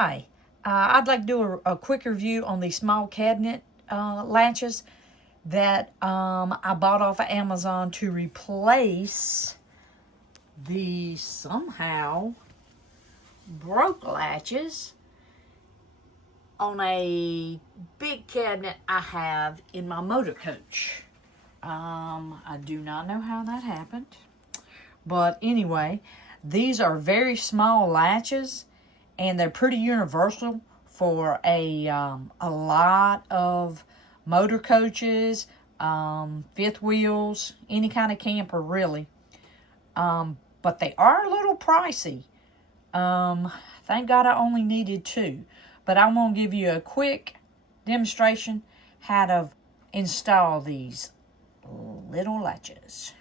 Hi, I'd like to do a quick review on the small cabinet latches that I bought off of Amazon to replace the somehow broke latches on a big cabinet I have in my motor coach. I do not know how that happened, but anyway, these are very small latches and they're pretty universal for a lot of motor coaches, fifth wheels, any kind of camper really. But they are a little pricey. Thank God I only needed two. But I'm going to give you a quick demonstration how to install these little latches.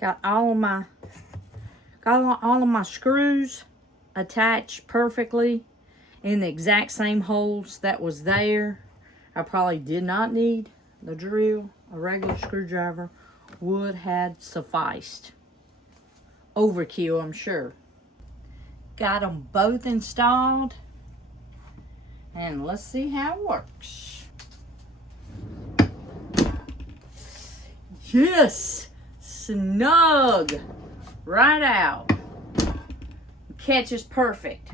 Got all of my screws attached perfectly in the exact same holes that was there. I probably did not need the drill. A regular screwdriver would have sufficed. Overkill, I'm sure. Got them both installed. And let's see how it works. Yes! Snug! Right out. Catch is perfect.